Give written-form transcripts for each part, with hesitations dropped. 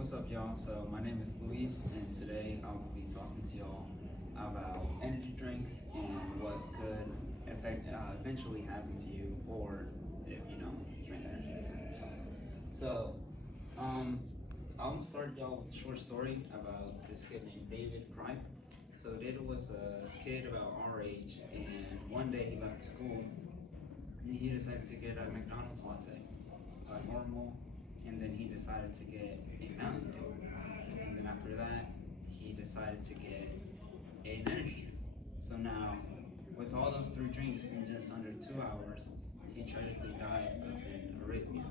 What's up, y'all? So my name is Luis, and today I will be talking to y'all about energy drinks and what could eventually happen to you, or if you don't drink energy drinks. So, I'll start y'all with a short story about this kid named David Cripe. So David was a kid about our age, and one day he left school and he decided to get a McDonald's latte, normal, and then he decided to get a Mountain Dew, and then after that, he decided to get an energy drink. So now, with all those three drinks in just under 2 hours, he tragically died of an arrhythmia.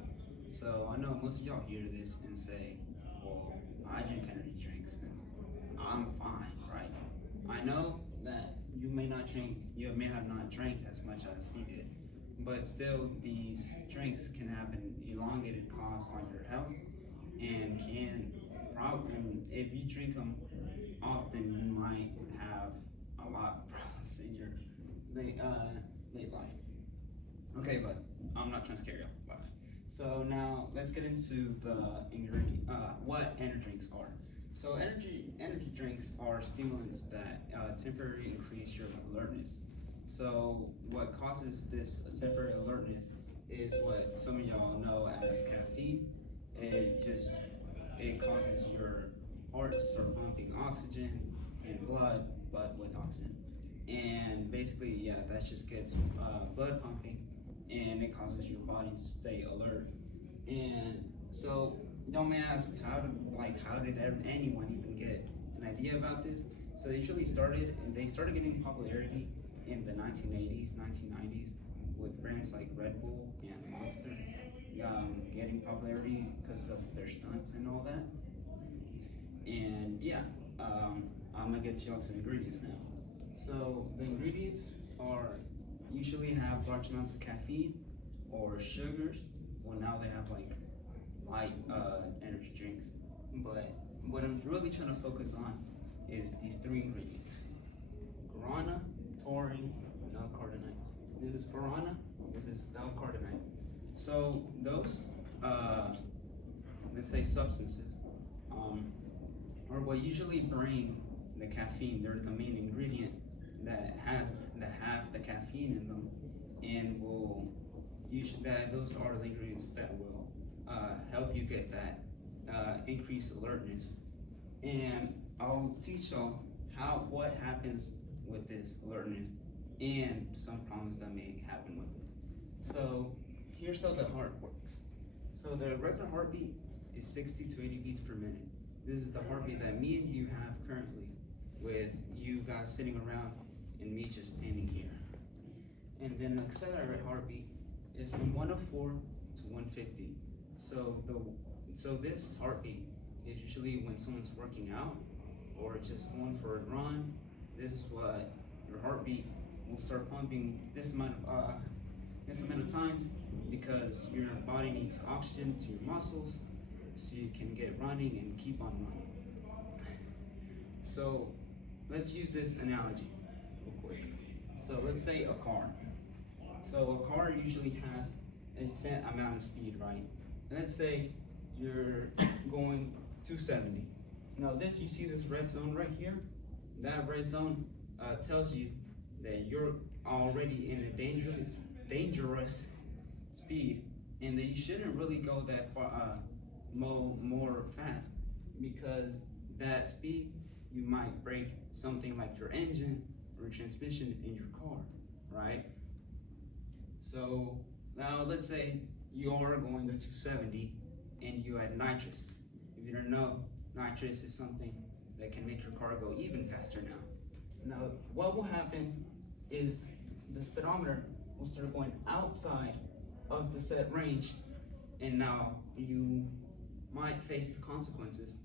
So I know most of y'all hear this and say, well, I drink energy drinks and I'm fine, right? I know that you may have not drank as much as he did, but still these drinks can have an elongated cost on your health and can probably, if you drink them often, you might have a lot of problems in your late life. Okay, but I'm not trying to scare you. Bye. So now let's get into the what energy drinks are. So energy drinks are stimulants that temporarily increase your alertness. So what causes this temporary alertness is what some of y'all know as caffeine. It causes your heart to start pumping oxygen and blood, but with oxygen. And basically, yeah, that just gets blood pumping, and it causes your body to stay alert. And so, y'all may ask, how did anyone even get an idea about this? So they started getting popularity in the 1980s, 1990s with brands like Red Bull and Monster, getting popularity because of their stunts and all that. And yeah, I'm gonna get y'all to the ingredients now. So the ingredients usually have large amounts of caffeine or sugars. Well, now they have like light energy drinks. But what I'm really trying to focus on is these three ingredients: guarana, taurine, and L-carnitine. This is guarana, this is L-carnitine. So those, let's say substances, are what usually bring the caffeine. They're the main ingredient that have the caffeine in them, and those are the ingredients that will help you get that increased alertness. And I'll teach y'all what happens with this alertness and some problems that may happen with it. So here's how the heart works. So the regular heartbeat is 60 to 80 beats per minute. This is the heartbeat that me and you have currently, with you guys sitting around and me just standing here. And then the accelerated heartbeat is from 104 to 150. So this heartbeat is usually when someone's working out or just going for a run. This is what your heartbeat will start pumping this amount of times, because your body needs oxygen to your muscles so you can get running and keep on running. So let's use this analogy real quick. So let's say a car. So a car usually has a set amount of speed, right? And let's say you're going 270. Now you see this red zone right here? That red zone tells you that you're already in a dangerous speed, and that you shouldn't really go that far, more fast, because that speed, you might break something like your engine or transmission in your car, right? So now let's say you're going to 270 and you add nitrous. If you don't know, nitrous is something that can make your car go even faster now. Now, what will happen is the speedometer will start going outside of the set range, and now you might face the consequences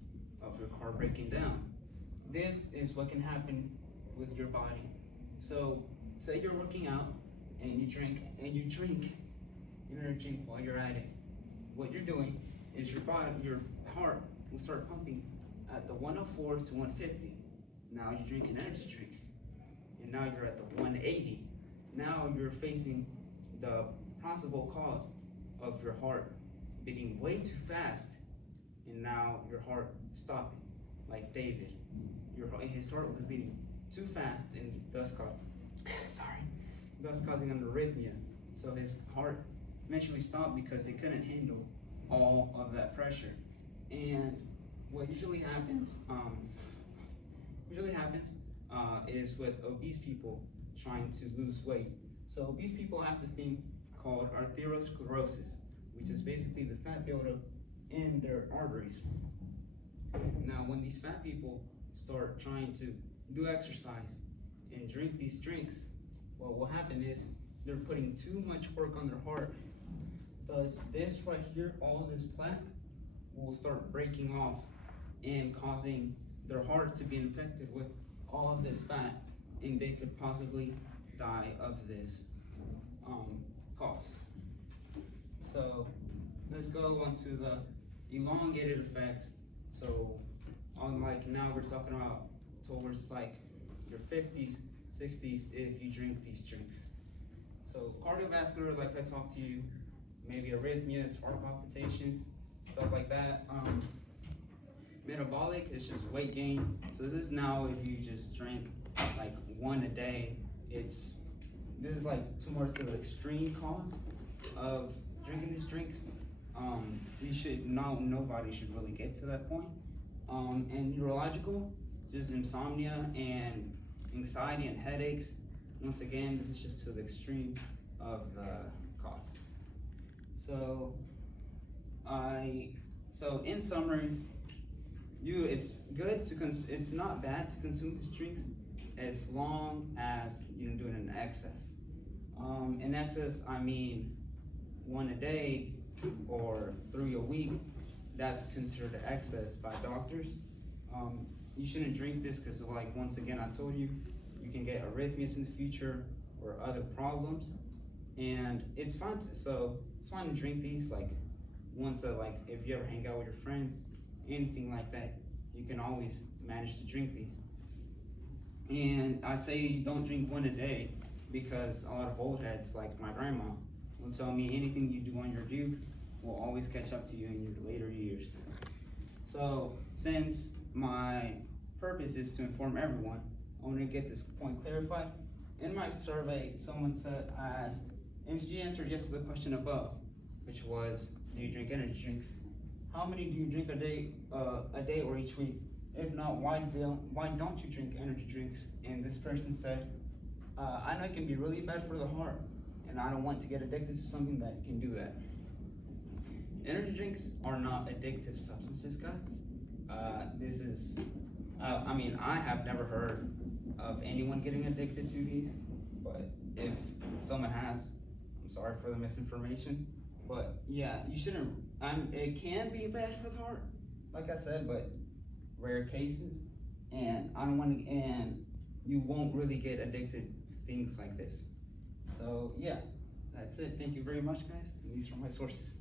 of your car breaking down. This is what can happen with your body. So, say you're working out and you drink energy while you're at it. What you're doing is your heart will start pumping at the 104 to 150. Now you drink an energy drink, and now you're at the 180. Now you're facing the possible cause of your heart beating way too fast and now your heart stopping, like David. His heart was beating too fast, and thus causing an arrhythmia. So his heart eventually stopped because it couldn't handle all of that pressure. And what usually happens is with obese people trying to lose weight. So obese people have this thing called arteriosclerosis, which is basically the fat buildup in their arteries. Now, when these fat people start trying to do exercise and drink these drinks, well, what will happen is they're putting too much work on their heart. Thus, this right here, all this plaque, will start breaking off and causing their heart to be infected with all of this fat, and they could possibly die of this cause. So let's go on to the elongated effects. So on like now we're talking about towards like your 50s, 60s if you drink these drinks. So cardiovascular, like I talked to you, maybe arrhythmias, heart palpitations, stuff like that. Metabolic is just weight gain. So this is now if you just drink like one a day. This is like too much to the extreme cause of drinking these drinks. Nobody should really get to that point. And neurological, just insomnia and anxiety and headaches. Once again, this is just to the extreme of the cause. So in summary, it's not bad to consume these drinks as long as you don't do it in excess. In excess, I mean one a day or 3 a week. That's considered excess by doctors. You shouldn't drink this because, like, once again, I told you, you can get arrhythmias in the future or other problems, and it's fine to drink these like once like if you ever hang out with your friends, anything like that, you can always manage to drink these. And I say don't drink one a day because a lot of old heads like my grandma will tell me anything you do on your youth will always catch up to you in your later years. So since my purpose is to inform everyone, I want to get this point clarified. In my survey, someone asked, MSG answered yes to the question above, which was, do you drink energy drinks? How many do you drink a day or each week? If not, why don't you drink energy drinks? And this person said, I know it can be really bad for the heart, and I don't want to get addicted to something that can do that. Energy drinks are not addictive substances, guys. I have never heard of anyone getting addicted to these, but if someone has, I'm sorry for the misinformation. But yeah, you shouldn't. It can be bad for the heart, like I said, but rare cases, and you won't really get addicted to things like this. So yeah, that's it. Thank you very much, guys. And these are my sources.